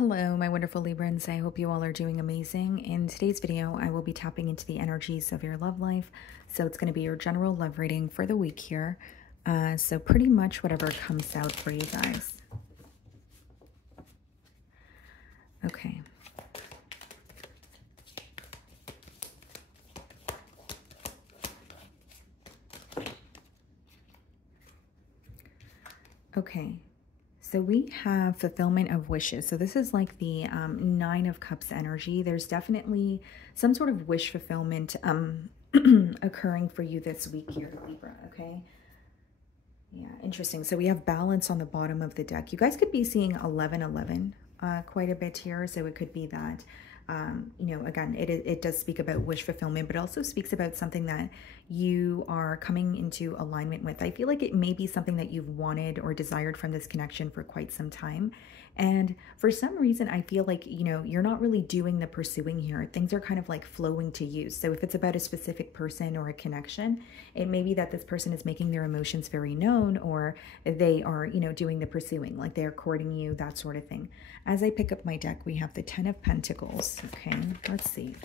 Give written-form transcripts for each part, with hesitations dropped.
Hello, my wonderful Librans. I hope you all are doing amazing. In today's video, I will be tapping into the energies of your love life. So it's going to be your general love reading for the week here. So pretty much whatever comes out for you guys. Okay. Okay. So we have fulfillment of wishes. So this is like the Nine of Cups energy. There's definitely some sort of wish fulfillment occurring for you this week here, Libra, okay? Yeah, interesting. So we have balance on the bottom of the deck. You guys could be seeing 1111 quite a bit here. So it could be that, you know, again, it does speak about wish fulfillment, but it also speaks about something that you are coming into alignment with. I feel like it may be something that you've wanted or desired from this connection for quite some time. And for some reason, I feel like, you know, you're not really doing the pursuing here. Things are kind of like flowing to you. So if it's about a specific person or a connection, it may be that this person is making their emotions very known, or they are, you know, doing the pursuing, like they're courting you, that sort of thing. As I pick up my deck, we have the 10 of Pentacles. Okay, let's see.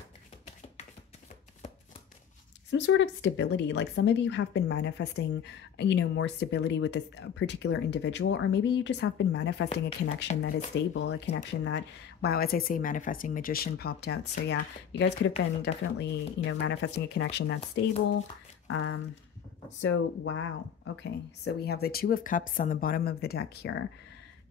Some sort of stability, like some of you have been manifesting, you know, more stability with this particular individual, or maybe you just have been manifesting a connection that is stable, a connection that, wow, as I say, manifesting, Magician popped out. So yeah, you guys could have been definitely, you know, manifesting a connection that's stable. So wow, okay, so we have the Two of Cups on the bottom of the deck here.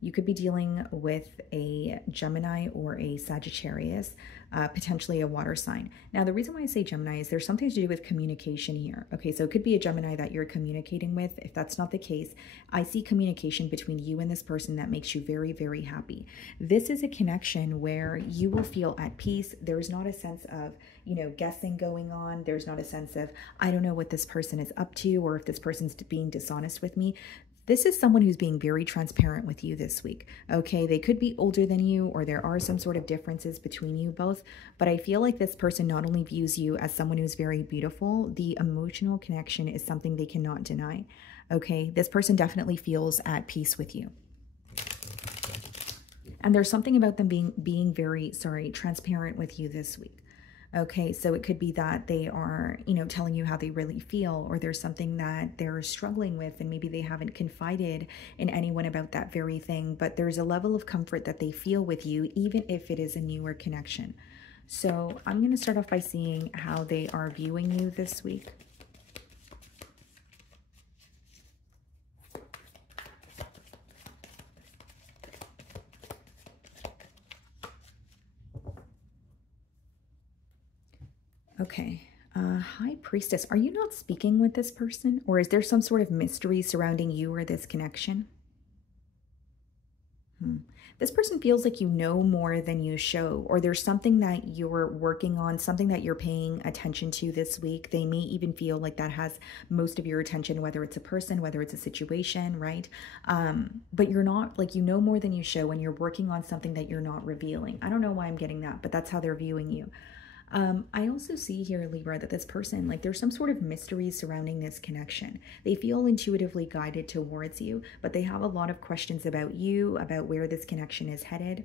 You could be dealing with a Gemini or a Sagittarius, potentially a water sign. Now, the reason why I say Gemini is there's something to do with communication here. Okay, so it could be a Gemini that you're communicating with. If that's not the case, I see communication between you and this person that makes you very, very happy. This is a connection where you will feel at peace. There's not a sense of, you know, guessing going on. There's not a sense of, I don't know what this person is up to, or if this person's being dishonest with me. This is someone who's being very transparent with you this week, okay? They could be older than you, or there are some sort of differences between you both, but I feel like this person not only views you as someone who's very beautiful, the emotional connection is something they cannot deny, okay? This person definitely feels at peace with you. And there's something about them being very, transparent with you this week. Okay, so it could be that they are, you know, telling you how they really feel, or there's something that they're struggling with and maybe they haven't confided in anyone about that very thing, but there's a level of comfort that they feel with you, even if it is a newer connection. So I'm going to start off by seeing how they are viewing you this week. Okay, High Priestess, are you not speaking with this person? Or is there some sort of mystery surrounding you or this connection? This person feels like you know more than you show, or there's something that you're working on, something that you're paying attention to this week. They may even feel like that has most of your attention, whether it's a person, whether it's a situation, right? But you're not, like, you know more than you show, and you're working on something that you're not revealing. I don't know why I'm getting that, but that's how they're viewing you. I also see here, Libra, that this person, like, there's some sort of mystery surrounding this connection. They feel intuitively guided towards you, but they have a lot of questions about you, about where this connection is headed,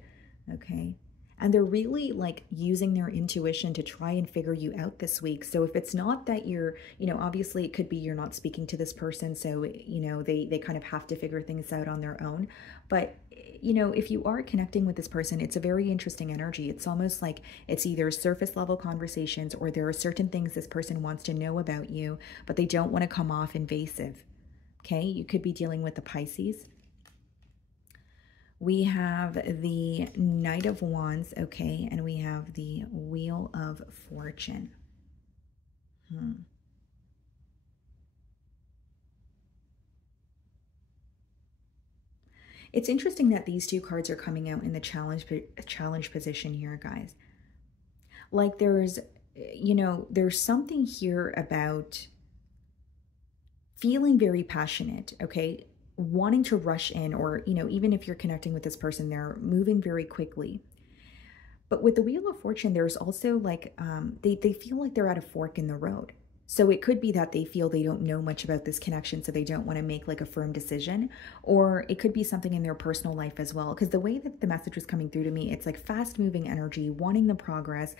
okay? And they're really, like, using their intuition to try and figure you out this week. So if it's not that you're, you know, obviously it could be you're not speaking to this person, so, you know, they kind of have to figure things out on their own. But, you know, if you are connecting with this person, it's a very interesting energy. It's almost like it's either surface level conversations, or there are certain things this person wants to know about you, but they don't want to come off invasive, okay? You could be dealing with the Pisces. We have the Knight of Wands, okay, and we have the Wheel of Fortune. It's interesting that these two cards are coming out in the challenge position here, guys. Like, there's, you know, there's something here about feeling very passionate, okay? Wanting to rush in, or, you know, even if you're connecting with this person, they're moving very quickly. But with the Wheel of Fortune, there's also like, they feel like they're at a fork in the road. So it could be that they feel they don't know much about this connection, so they don't want to make like a firm decision. Or it could be something in their personal life as well. Because the way that the message was coming through to me, it's like fast moving energy, wanting the progress,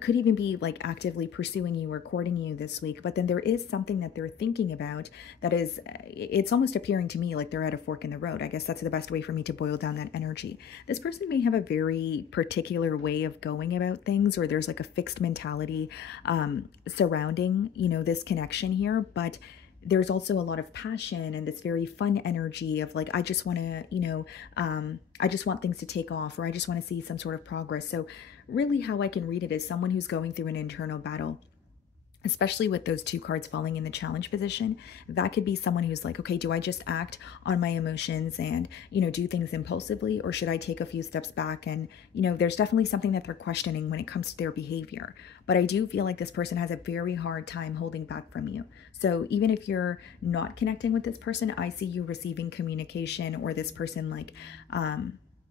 could even be like actively pursuing you or courting you this week. But then there is something that they're thinking about that is, it's almost appearing to me like they're at a fork in the road. I guess that's the best way for me to boil down that energy. This person may have a very particular way of going about things, or there's like a fixed mentality surrounding, this connection here, but there's also a lot of passion and this very fun energy of like, I just want to, I just want things to take off, or I just want to see some sort of progress. So really how I can read it is someone who's going through an internal battle, especially with those two cards falling in the challenge position. That could be someone who's like, okay, do I just act on my emotions and, do things impulsively, or should I take a few steps back? And, there's definitely something that they're questioning when it comes to their behavior. But I do feel like this person has a very hard time holding back from you. So even if you're not connecting with this person, I see you receiving communication, or this person like,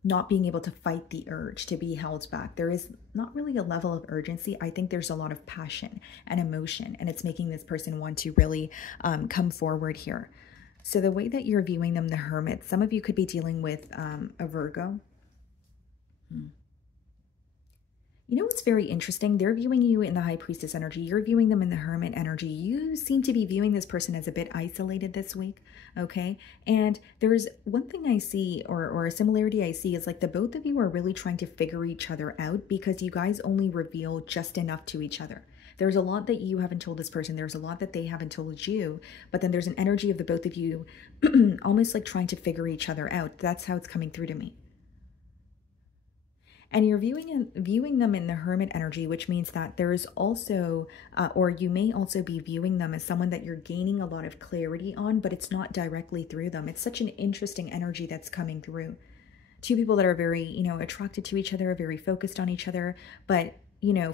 not being able to fight the urge to be held back. There is not really a level of urgency. I think there's a lot of passion and emotion, and it's making this person want to really come forward here. So the way that you're viewing them, the Hermit, some of you could be dealing with a Virgo. You know what's very interesting? They're viewing you in the High Priestess energy. You're viewing them in the Hermit energy. You seem to be viewing this person as a bit isolated this week, okay? And there's one thing I see, or a similarity I see, is like the both of you are really trying to figure each other out, because you guys only reveal just enough to each other. There's a lot that you haven't told this person. There's a lot that they haven't told you. But then there's an energy of the both of you almost like trying to figure each other out. That's how it's coming through to me. And you're viewing them in the Hermit energy, which means that there's also, or you may also be viewing them as someone that you're gaining a lot of clarity on, but it's not directly through them. It's such an interesting energy that's coming through. Two people that are very, attracted to each other, very focused on each other. But,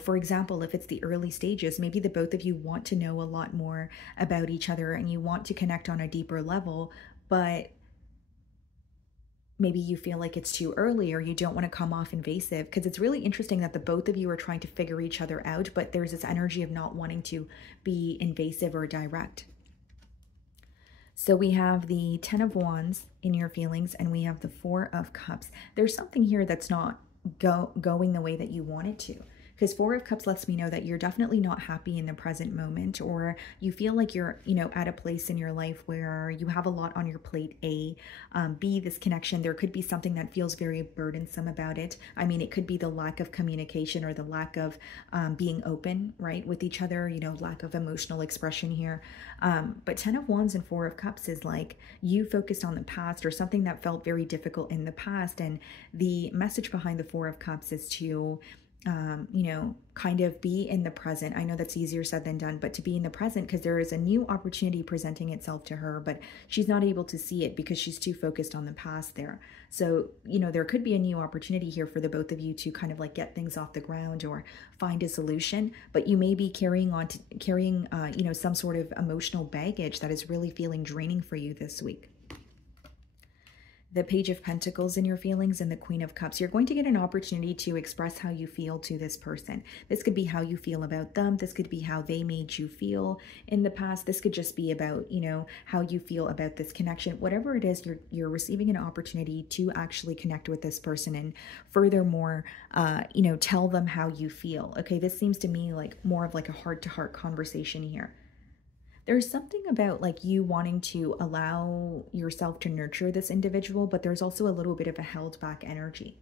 for example, if it's the early stages, maybe the both of you want to know a lot more about each other and you want to connect on a deeper level, but maybe you feel like it's too early, or you don't want to come off invasive, because it's really interesting that the both of you are trying to figure each other out, but there's this energy of not wanting to be invasive or direct. So we have the 10 of Wands in your feelings, and we have the 4 of Cups. There's something here that's not going the way that you want it to. Because 4 of Cups lets me know that you're definitely not happy in the present moment, or you feel like you're, at a place in your life where you have a lot on your plate. B, this connection, there could be something that feels very burdensome about it. I mean, it could be the lack of communication, or the lack of being open, right, with each other, lack of emotional expression here. But 10 of Wands and 4 of Cups is like you focused on the past, or something that felt very difficult in the past. And the message behind the 4 of Cups is to kind of be in the present. I know that's easier said than done, but to be in the present, because there is a new opportunity presenting itself to her, but she's not able to see it because she's too focused on the past there. So, there could be a new opportunity here for the both of you to kind of like get things off the ground or find a solution, but you may be carrying some sort of emotional baggage that is really feeling draining for you this week. The Page of Pentacles in your feelings and the Queen of Cups. You're going to get an opportunity to express how you feel to this person. This could be how you feel about them. This could be how they made you feel in the past. This could just be about, how you feel about this connection. Whatever it is, you're receiving an opportunity to actually connect with this person, and furthermore, tell them how you feel. Okay, this seems to me like more of like a heart-to-heart conversation here. There's something about like you wanting to allow yourself to nurture this individual, but there's also a little bit of a held back energy.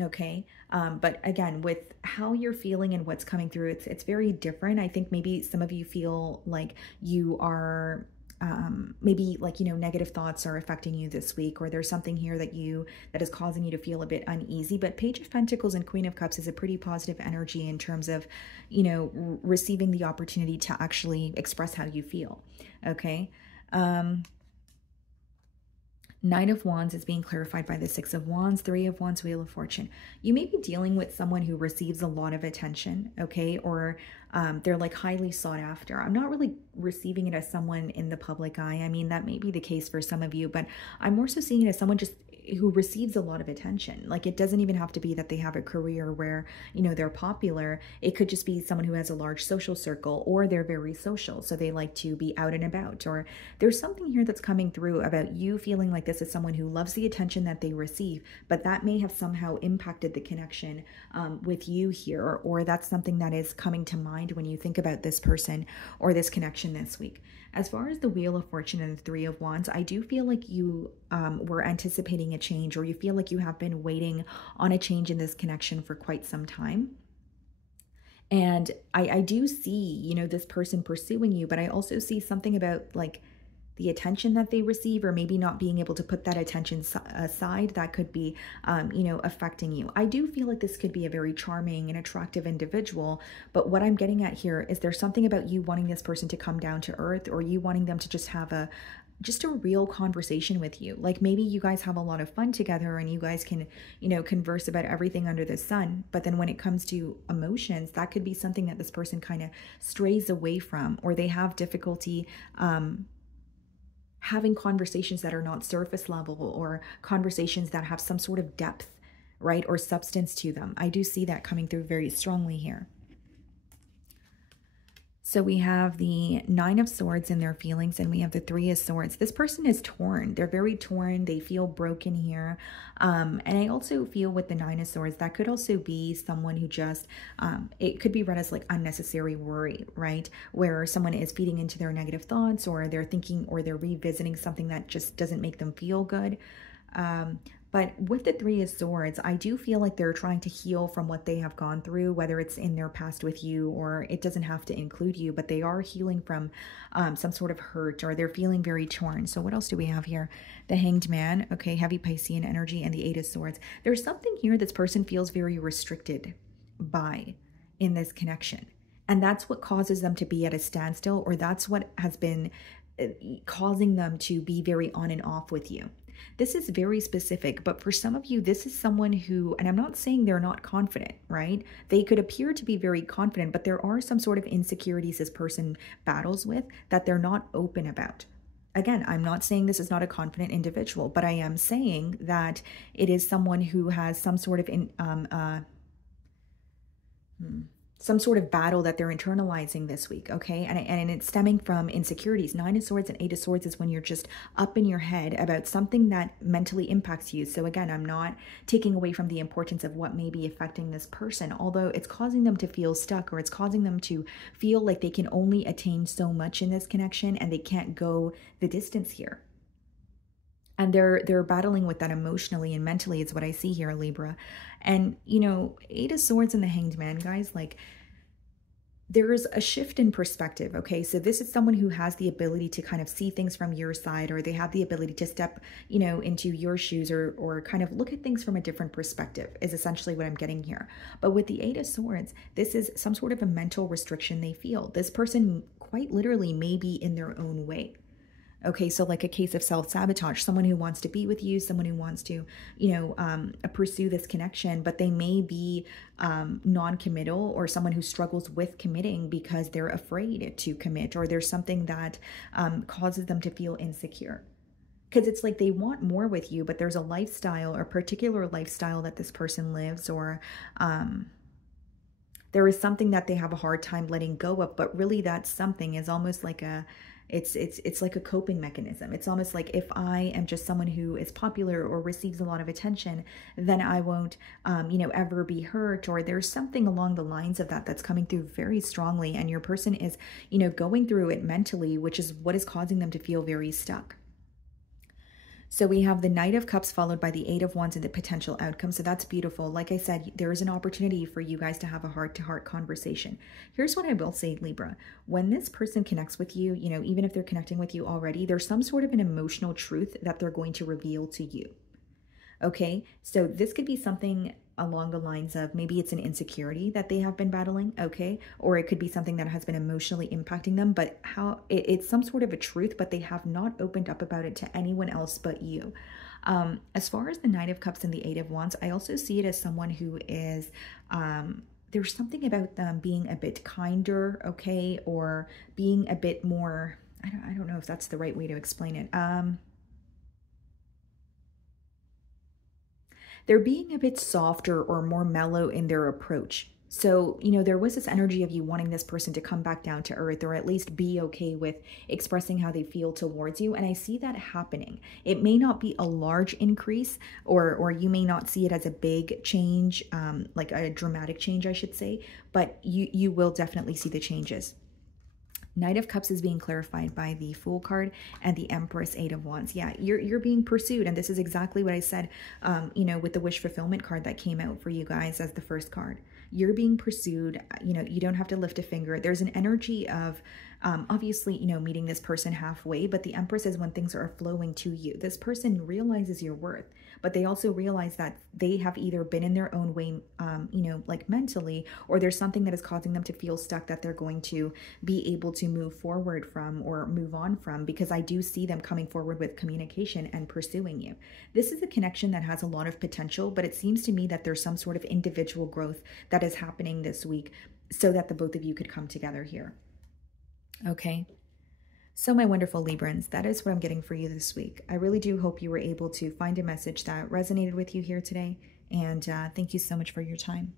Okay. But again, with how you're feeling and what's coming through, it's very different. I think maybe some of you feel like you are maybe like, negative thoughts are affecting you this week, or there's something here that is causing you to feel a bit uneasy. But Page of Pentacles and Queen of Cups is a pretty positive energy in terms of, receiving the opportunity to actually express how you feel. Okay. Nine of Wands is being clarified by the 6 of Wands, 3 of Wands, Wheel of Fortune. You may be dealing with someone who receives a lot of attention, okay? Or they're like highly sought after. I'm not really receiving it as someone in the public eye. I mean, that may be the case for some of you, but I'm more so seeing it as someone just who receives a lot of attention. Like, it doesn't even have to be that they have a career where, they're popular. It could just be someone who has a large social circle, or they're very social, so they like to be out and about. Or there's something here that's coming through about you feeling like this is someone who loves the attention that they receive, but that may have somehow impacted the connection with you here, or that's something that is coming to mind when you think about this person or this connection this week. As far as the Wheel of Fortune and the Three of Wands, I do feel like you were anticipating a change, or you feel like you have been waiting on a change in this connection for quite some time. And I do see, this person pursuing you, but I also see something about like the attention that they receive, or maybe not being able to put that attention aside, that could be, affecting you. I do feel like this could be a very charming and attractive individual, but what I'm getting at here is there's something about you wanting this person to come down to earth, or you wanting them to just have a real conversation with you. Like, maybe you guys have a lot of fun together and you guys can, converse about everything under the sun. But then when it comes to emotions, that could be something that this person kind of strays away from, or they have difficulty, having conversations that are not surface level, or conversations that have some sort of depth, right, or substance to them. I do see that coming through very strongly here. So we have the Nine of Swords in their feelings, and we have the Three of Swords. This person is torn. They're very torn. They feel broken here. And I also feel with the Nine of Swords, that could also be someone who just, it could be read as like unnecessary worry, right? Where someone is feeding into their negative thoughts, or they're thinking, or they're revisiting something that just doesn't make them feel good. But with the Three of Swords, I do feel like they're trying to heal from what they have gone through, whether it's in their past with you, or it doesn't have to include you, but they are healing from some sort of hurt, or they're feeling very torn. So what else do we have here? The Hanged Man, okay, heavy Piscean energy, and the Eight of Swords. There's something here this person feels very restricted by in this connection. And that's what causes them to be at a standstill, or that's what has been causing them to be very on and off with you. This is very specific, but for some of you, this is someone who, and I'm not saying they're not confident, right? They could appear to be very confident, but there are some sort of insecurities this person battles with that they're not open about. Again, I'm not saying this is not a confident individual, but I am saying that it is someone who has some sort of some sort of battle that they're internalizing this week, okay? And it's stemming from insecurities. Nine of Swords and Eight of Swords is when you're just up in your head about something that mentally impacts you. So again, I'm not taking away from the importance of what may be affecting this person, although it's causing them to feel stuck, or it's causing them to feel like they can only attain so much in this connection and they can't go the distance here. And they're battling with that emotionally and mentally, is what I see here, Libra. And, Eight of Swords and the Hanged Man, guys, like, there is a shift in perspective, okay? So this is someone who has the ability to kind of see things from your side, or they have the ability to step, into your shoes, or kind of look at things from a different perspective, is essentially what I'm getting here. But with the Eight of Swords, this is some sort of a mental restriction they feel. This person quite literally may be in their own way. Okay, so like a case of self-sabotage, someone who wants to be with you, someone who wants to, pursue this connection, but they may be non-committal, or someone who struggles with committing because they're afraid to commit, or there's something that causes them to feel insecure. Because it's like they want more with you, but there's a lifestyle, or particular lifestyle that this person lives, or there is something that they have a hard time letting go of, but really that something is almost like it's like a coping mechanism. It's almost like, if I am just someone who is popular or receives a lot of attention, then I won't, ever be hurt, or there's something along the lines of that that's coming through very strongly. And your person is, going through it mentally, which is what is causing them to feel very stuck. So we have the Knight of Cups followed by the Eight of Wands and the potential outcome. So that's beautiful. Like I said, there is an opportunity for you guys to have a heart-to-heart conversation. Here's what I will say, Libra. When this person connects with you, even if they're connecting with you already, there's some sort of an emotional truth that they're going to reveal to you. Okay, so this could be something along the lines of, maybe it's an insecurity that they have been battling, okay? Or it could be something that has been emotionally impacting them, but it's some sort of a truth, but they have not opened up about it to anyone else but you. As far as the Knight of Cups and the Eight of Wands, I also see it as someone who is, there's something about them being a bit kinder, okay? Or being a bit more, I don't know if that's the right way to explain it. they're being a bit softer or more mellow in their approach. So, there was this energy of you wanting this person to come back down to earth, or at least be okay with expressing how they feel towards you. And I see that happening. It may not be a large increase, or you may not see it as a big change, like a dramatic change, I should say, but you will definitely see the changes. Knight of Cups is being clarified by the Fool card and the Empress, Eight of Wands. Yeah, you're being pursued, and this is exactly what I said, with the Wish Fulfillment card that came out for you guys as the first card. You're being pursued. You don't have to lift a finger. There's an energy of, obviously, meeting this person halfway, but the Empress is when things are flowing to you. This person realizes your worth, but they also realize that they have either been in their own way, like mentally, or there's something that is causing them to feel stuck that they're going to be able to move forward from or move on from, because I do see them coming forward with communication and pursuing you. This is a connection that has a lot of potential, but it seems to me that there's some sort of individual growth that is happening this week so that the both of you could come together here. Okay. So my wonderful Librans, that is what I'm getting for you this week. I really do hope you were able to find a message that resonated with you here today. And thank you so much for your time.